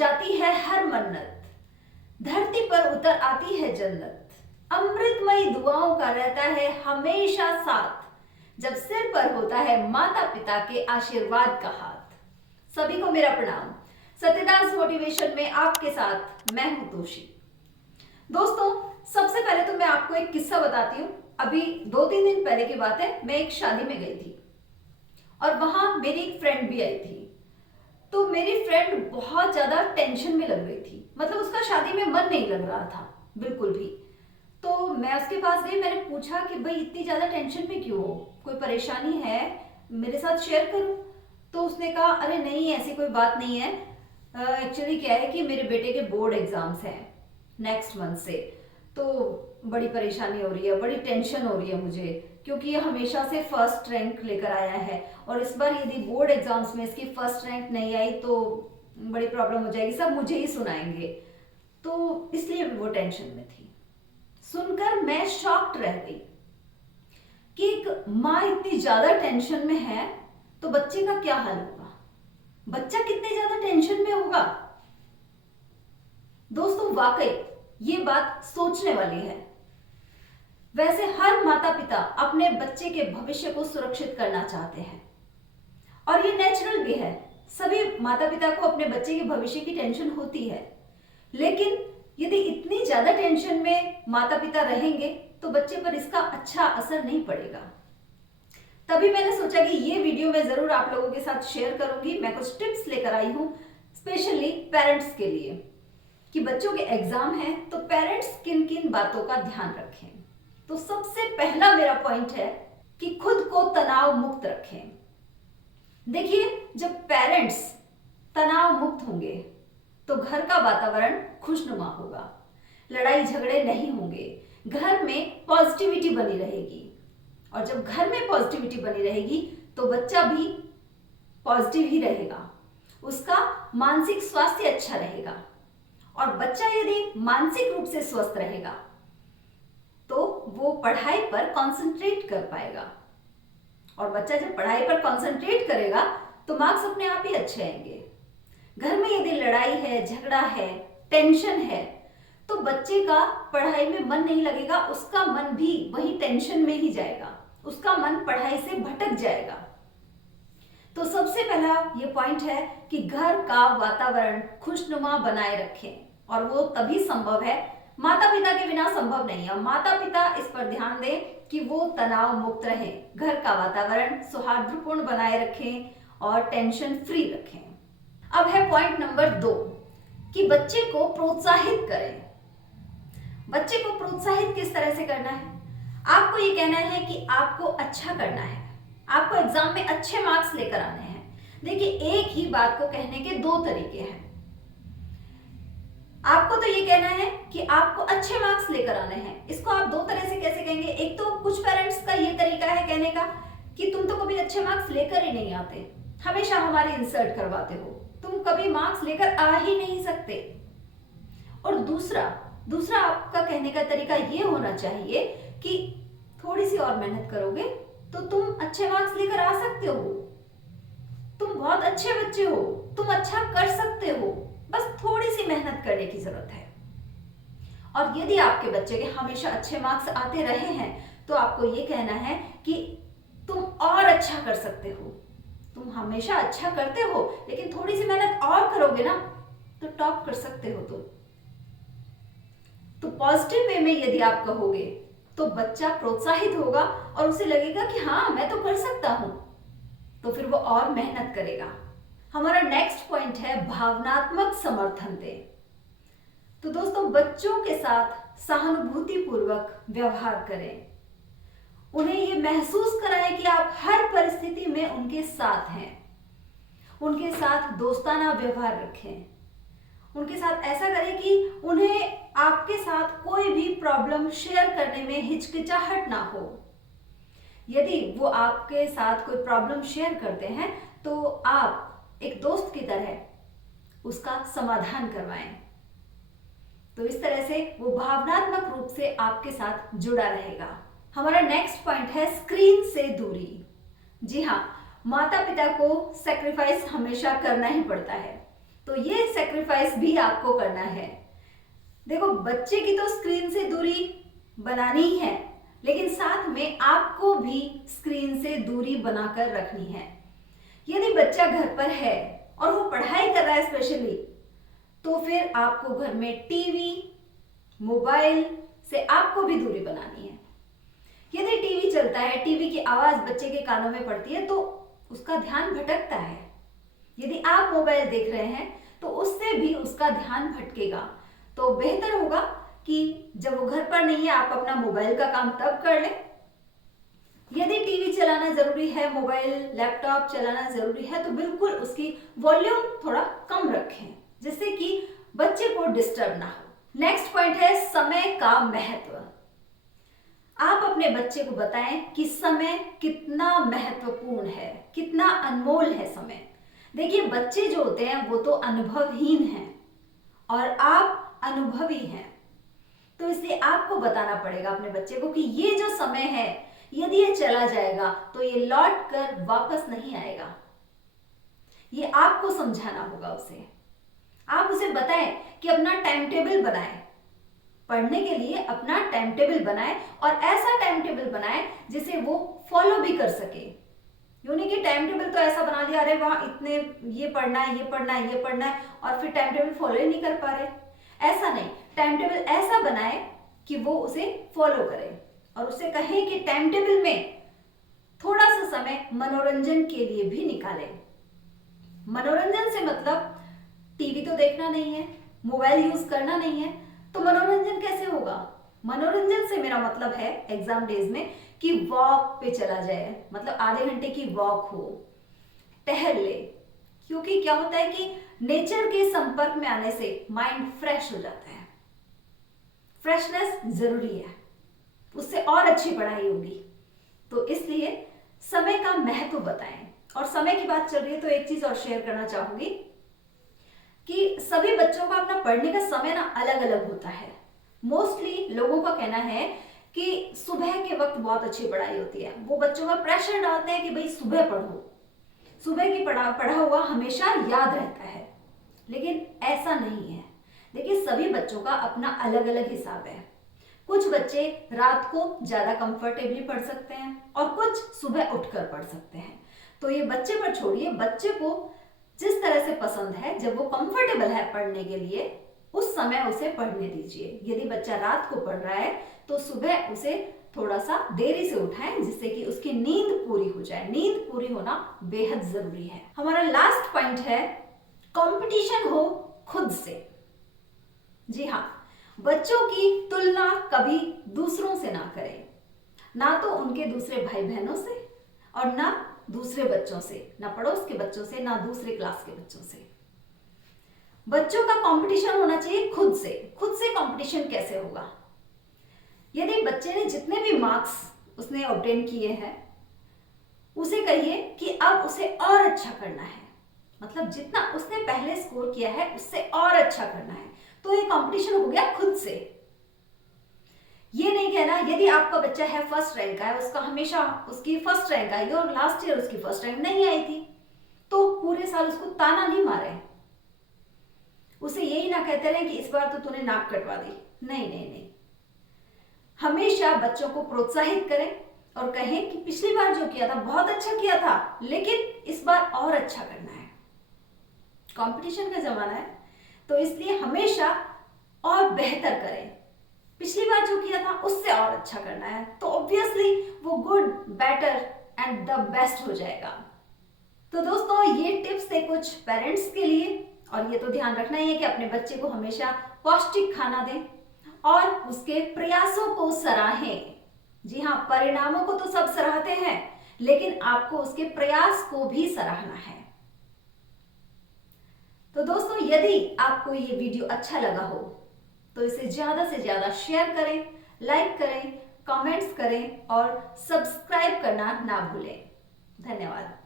जाती है हर मन्नत, धरती पर उतर आती है जन्नत, अमृतमयी दुआओं का रहता है हमेशा साथ, जब सिर पर होता है माता पिता के आशीर्वाद का हाथ। सभी को मेरा प्रणाम। सत्यदास मोटिवेशन में आपके साथ मैं हूं तोशी। दोस्तों, सबसे पहले तो मैं आपको एक किस्सा बताती हूँ। अभी 2-3 दिन पहले की बात है, मैं एक शादी में गई थी और वहां मेरी एक फ्रेंड भी आई थी। तो मेरी फ्रेंड बहुत ज्यादा टेंशन में लग रही थी, मतलब उसका शादी में मन नहीं लग रहा था बिल्कुल भी। तो मैं उसके पास गई, मैंने पूछा कि भाई इतनी ज्यादा टेंशन में क्यों हो, कोई परेशानी है, मेरे साथ शेयर करूं? तो उसने कहा अरे नहीं, ऐसी कोई बात नहीं है। एक्चुअली क्या है कि मेरे बेटे के बोर्ड एग्जाम्स हैं नेक्स्ट मंथ से, तो बड़ी परेशानी हो रही है, बड़ी टेंशन हो रही है मुझे, क्योंकि ये हमेशा से फर्स्ट रैंक लेकर आया है और इस बार यदि बोर्ड एग्जाम्स में इसकी फर्स्ट रैंक नहीं आई तो बड़ी प्रॉब्लम हो जाएगी, सब मुझे ही सुनाएंगे, तो इसलिए वो टेंशन में थी। सुनकर मैं शॉक्ड रह गई कि एक माँ इतनी ज्यादा टेंशन में है तो बच्चे का क्या हाल होगा, बच्चा कितने ज्यादा टेंशन में होगा। दोस्तों, वाकई ये बात सोचने वाली है। वैसे हर माता पिता अपने बच्चे के भविष्य को सुरक्षित करना चाहते हैं और ये नेचुरल भी है। सभी माता पिता को अपने बच्चे के भविष्य की टेंशन होती है, लेकिन यदि इतनी ज्यादा टेंशन में माता पिता रहेंगे तो बच्चे पर इसका अच्छा असर नहीं पड़ेगा। तभी मैंने सोचा कि ये वीडियो मैं जरूर आप लोगों के साथ शेयर करूंगी। मैं कुछ टिप्स लेकर आई हूं स्पेशली पेरेंट्स के लिए कि बच्चों के एग्जाम हैं तो पेरेंट्स किन किन बातों का ध्यान रखें। तो सबसे पहला मेरा पॉइंट है कि खुद को तनाव मुक्त रखें। देखिए, जब पेरेंट्स तनाव मुक्त होंगे तो घर का वातावरण खुशनुमा होगा, लड़ाई झगड़े नहीं होंगे, घर में पॉजिटिविटी बनी रहेगी और जब घर में पॉजिटिविटी बनी रहेगी तो बच्चा भी पॉजिटिव ही रहेगा, उसका मानसिक स्वास्थ्य अच्छा रहेगा और बच्चा यदि मानसिक रूप से स्वस्थ रहेगा तो वो पढ़ाई पर कंसंट्रेट कर पाएगा और बच्चा जब पढ़ाई पर कंसंट्रेट करेगा तो मार्क्स अपने आप ही अच्छे आएंगे। घर में यदि लड़ाई है, झगड़ा है, टेंशन है तो बच्चे का पढ़ाई में मन नहीं लगेगा, उसका मन भी वही टेंशन में ही जाएगा, उसका मन पढ़ाई से भटक जाएगा। तो सबसे पहला ये पॉइंट है कि घर का वातावरण खुशनुमा बनाए रखें और वो तभी संभव है, माता पिता के बिना संभव नहीं है। माता पिता इस पर ध्यान दें कि वो तनाव मुक्त रहे, घर का वातावरण सौहार्दपूर्ण बनाए रखें और टेंशन फ्री रखें। अब है पॉइंट नंबर 2 कि बच्चे को प्रोत्साहित करें। बच्चे को प्रोत्साहित किस तरह से करना है? आपको ये कहना है कि आपको अच्छा करना है, आपको एग्जाम में अच्छे मार्क्स लेकर आने हैं। देखिए, एक ही बात को कहने के 2 तरीके हैं। आपको तो ये कहना है कि आपको अच्छे मार्क्स लेकर आने हैं, इसको आप 2 तरह से कैसे कहेंगे? एक तो कुछ पेरेंट्स का ये तरीका है कहने का कि तुम तो कभी अच्छे मार्क्स लेकर ही नहीं आते, हमेशा हमारे इंसल्ट करवाते हो, तुम कभी मार्क्स लेकर आ ही नहीं सकते। और दूसरा आपका कहने का तरीका ये होना चाहिए कि थोड़ी सी और मेहनत करोगे तो तुम अच्छे मार्क्स लेकर आ सकते हो, तुम बहुत अच्छे बच्चे हो, तुम अच्छा कर सकते हो, बस थोड़ी सी मेहनत करने की जरूरत है। और यदि आपके बच्चे के हमेशा अच्छे मार्क्स आते रहे हैं तो आपको ये कहना है कि तुम और अच्छा कर सकते हो, तुम हमेशा अच्छा करते हो लेकिन थोड़ी सी मेहनत और करोगे ना तो टॉप कर सकते हो तुम। तो पॉजिटिव वे में यदि आप कहोगे तो बच्चा प्रोत्साहित होगा और उसे लगेगा कि हाँ, मैं तो कर सकता हूं, तो फिर वो और मेहनत करेगा। हमारा नेक्स्ट पॉइंट है भावनात्मक समर्थन दें। तो दोस्तों, बच्चों के साथ सहानुभूतिपूर्वक व्यवहार करें, उन्हें ये महसूस कराएं कि आप हर परिस्थिति में उनके साथ हैं, उनके साथ दोस्ताना व्यवहार रखें, उनके साथ ऐसा करें कि उन्हें आपके साथ कोई भी प्रॉब्लम शेयर करने में हिचकिचाहट ना हो। यदि वो आपके साथ कोई प्रॉब्लम शेयर करते हैं तो आप एक दोस्त की तरह उसका समाधान करवाएं। तो इस तरह से वो भावनात्मक रूप से आपके साथ जुड़ा रहेगा। हमारा नेक्स्ट पॉइंट है स्क्रीन से दूरी। जी हाँ, माता पिता को सैक्रिफाइस हमेशा करना ही पड़ता है, तो ये सेक्रीफाइस भी आपको करना है। देखो, बच्चे की तो स्क्रीन से दूरी बनानी ही है, लेकिन साथ में आपको भी स्क्रीन से दूरी बनाकर रखनी है। यदि बच्चा घर पर है और वो पढ़ाई कर रहा है स्पेशली, तो फिर आपको घर में टीवी, मोबाइल से आपको भी दूरी बनानी है। यदि टीवी चलता है, टीवी की आवाज बच्चे के कानों में पड़ती है, तो उसका ध्यान भटकता है। यदि आप मोबाइल देख रहे हैं तो उससे भी उसका ध्यान भटकेगा। तो बेहतर होगा कि जब वो घर पर नहीं है, आप अपना मोबाइल का काम तब कर लें। यदि टीवी चलाना जरूरी है, मोबाइल लैपटॉप चलाना जरूरी है, तो बिल्कुल उसकी वॉल्यूम थोड़ा कम रखें, जिससे कि बच्चे को डिस्टर्ब ना हो। नेक्स्ट पॉइंट है समय का महत्व। आप अपने बच्चे को बताएं कि समय कितना महत्वपूर्ण है, कितना अनमोल है समय। देखिए, बच्चे जो होते हैं वो तो अनुभवहीन हैं और आप अनुभवी हैं, तो इसलिए आपको बताना पड़ेगा अपने बच्चे को कि ये जो समय है, यदि ये चला जाएगा तो ये लौट कर वापस नहीं आएगा। ये आपको समझाना होगा उसे। आप उसे बताएं कि अपना टाइम टेबल बनाएं, पढ़ने के लिए अपना टाइम टेबल बनाएं, और ऐसा टाइम टेबल बनाएं जिसे वो फॉलो भी कर सके। यूं नहीं कि टाइम टेबल तो ऐसा बना लिया, अरे वहां इतने ये पढ़ना है, ये पढ़ना है, ये पढ़ना है, और फिर टाइम टेबल फॉलो ही नहीं कर पा रहे। ऐसा नहीं, टाइम टेबल ऐसा बनाए कि वो उसे फॉलो करे, और उसे कहें कि टाइम टेबल में थोड़ा सा समय मनोरंजन के लिए भी निकालें। मनोरंजन से मतलब टीवी तो देखना नहीं है, मोबाइल यूज करना नहीं है, तो मनोरंजन कैसे होगा? मनोरंजन से मेरा मतलब है एग्जाम डेज में कि वॉक पे चला जाए, मतलब आधे घंटे की वॉक हो, टहल ले। क्योंकि क्या होता है कि नेचर के संपर्क में आने से माइंड फ्रेश हो जाता है। फ्रेशनेस जरूरी है, उससे और अच्छी पढ़ाई होगी। तो इसलिए समय का महत्व बताएं। और समय की बात चल रही है तो एक चीज और शेयर करना चाहूंगी कि सभी बच्चों का अपना पढ़ने का समय ना अलग अलग होता है। मोस्टली लोगों का कहना है कि सुबह के वक्त बहुत अच्छी पढ़ाई होती है। वो बच्चों का प्रेशर डालते हैं कि भाई सुबह पढ़ो, सुबह की पढ़ा हुआ हमेशा याद रहता है, लेकिन ऐसा नहीं है। देखिए, सभी बच्चों का अपना अलग अलग हिसाब है। कुछ बच्चे रात को ज्यादा कंफर्टेबली पढ़ सकते हैं और कुछ सुबह उठकर पढ़ सकते हैं। तो ये बच्चे पर छोड़िए, बच्चे को जिस तरह से पसंद है, जब वो कंफर्टेबल है पढ़ने के लिए, उस समय उसे पढ़ने दीजिए। यदि बच्चा रात को पढ़ रहा है तो सुबह उसे थोड़ा सा देरी से उठाएं, जिससे कि उसकी नींद पूरी हो जाए। नींद पूरी होना बेहद जरूरी है। हमारा लास्ट पॉइंट है, कंपटीशन हो खुद से। जी हाँ, बच्चों की तुलना कभी दूसरों से ना करें, ना तो उनके दूसरे भाई बहनों से और ना दूसरे बच्चों से, ना पड़ोस के बच्चों से, ना दूसरे क्लास के बच्चों से। बच्चों का कंपटीशन होना चाहिए खुद से। खुद से कंपटीशन कैसे होगा? यदि बच्चे ने जितने भी मार्क्स उसने ऑब्टेन किए हैं, उसे कहिए कि अब उसे और अच्छा करना है। मतलब जितना उसने पहले स्कोर किया है उससे और अच्छा करना है। तो ये कंपटीशन हो गया खुद से। ये नहीं कहना यदि आपका बच्चा है फर्स्ट रैंक का है, उसका हमेशा उसकी फर्स्ट रैंक आई और लास्ट ईयर उसकी फर्स्ट रैंक नहीं आई थी, तो पूरे साल उसको ताना नहीं मारे। उसे यही ना कहते रहे कि इस बार तो तूने नाक कटवा दी। नहीं नहीं नहीं, हमेशा बच्चों को प्रोत्साहित करें और कहें कि पिछली बार जो किया था बहुत अच्छा किया था, लेकिन इस बार और अच्छा करना है। कंपटीशन का जमाना है, तो इसलिए हमेशा और बेहतर करें। पिछली बार जो किया था उससे और अच्छा करना है, तो ऑब्वियसली वो good, better and the best हो जाएगा। तो दोस्तों, ये टिप्स थे कुछ पेरेंट्स के लिए, और ये तो ध्यान रखना ही है कि अपने बच्चे को हमेशा पौष्टिक खाना दें और उसके प्रयासों को सराहें। जी हाँ, परिणामों को तो सब सराहते हैं, लेकिन आपको उसके प्रयास को भी सराहना है। तो दोस्तों, यदि आपको ये वीडियो अच्छा लगा हो तो इसे ज्यादा से ज्यादा शेयर करें, लाइक करें, कमेंट्स करें और सब्सक्राइब करना ना भूलें। धन्यवाद।